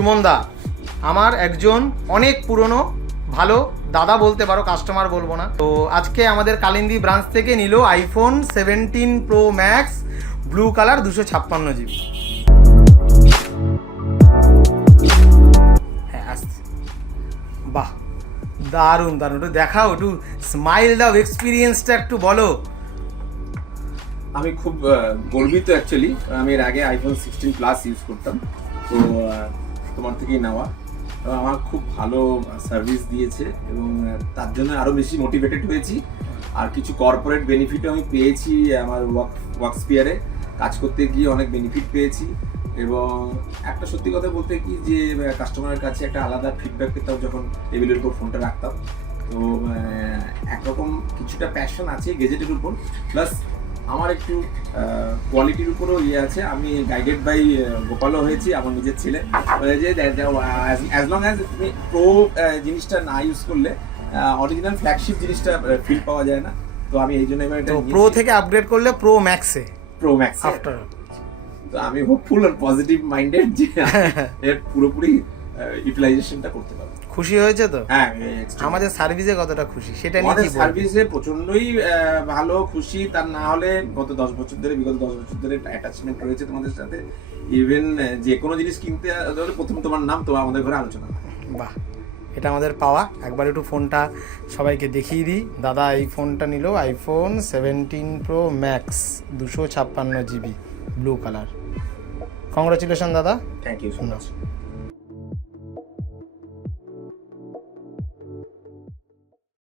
সুমন দা আমার একজন অনেক পুরনো ভালো দাদা বলতে পারো, কাস্টমার বলবো না। তো আজকে আমাদের কালিন্দী ব্রাঞ্চ থেকে নিল iPhone 17 pro max blue colour 256 GB. হ্যাঁ আসছে, বাহ দারুণ দারুণ, একটু দেখাও, একটু স্মাইল দাও, এক্সপিরিয়েন্সটা একটু বলো। আমি খুব গর্বিত অ্যাকচুয়ালি। আমি এর আগে আইফোন 16 প্লাস ইউজ করতাম, তো তোমার থেকেই নেওয়া। আমার খুব ভালো সার্ভিস দিয়েছে এবং তার জন্য আরও বেশি মোটিভেটেড হয়েছি। আর কিছু কর্পোরেট বেনিফিটও আমি পেয়েছি। আমার ওয়ার্কস্পিয়ারে কাজ করতে গিয়ে অনেক বেনিফিট পেয়েছি এবং একটা সত্যি কথা বলতে কি যে কাস্টমারের কাছে একটা আলাদা ফিডব্যাক পেতাম যখন টেবিলের উপর ফোনটা রাখতাম। তো একরকম কিছুটা প্যাশন আছে গেজেটের উপর, প্লাস আমার একটু কোয়ালিটির উপরও আছে। আমি গাইডেড বাই গোপালও হয়েছি, আমার নিজের ছেলে। যে অ্যাজ লং অ্যাজ তুমি প্রো জিনিসটা না ইউজ করলে অরিজিনাল ফ্ল্যাগশিপ জিনিসটা ফিল পাওয়া যায় না। তো আমি এই জন্য এবার এটা প্রো থেকে আপগ্রেড করলে প্রো ম্যাক্সে, প্রো ম্যাক্স আফটার। তো আমি হোপফুল আর পজিটিভ মাইন্ডেড যে এর পুরোপুরি ইউটিলাইজেশনটা করতে পারবো। খুশি হয়েছে তো? হ্যাঁ, আমাদের সার্ভিসে কতটা খুশি সেটা নিয়ে আমাদের কি বলবো? সার্ভিসে প্রচন্ডই ভালো খুশি। তার না হলে বিগত 10 বছর ধরে অ্যাটাচমেন্ট রয়েছে তোমাদের সাথে। ইভেন যে কোনো জিনিস কিনতে হলে প্রথম তোমার নাম তো আমাদের ঘরে আলোচনা হয়। বাহ, এটা আমাদের পাওয়া। একবার একটু ফোনটা সবাইকে দেখিয়ে দিই। দাদা এই ফোনটা নিল iPhone 17 pro max 256 GB blue colour. Congratulation দাদা। Thank you so much.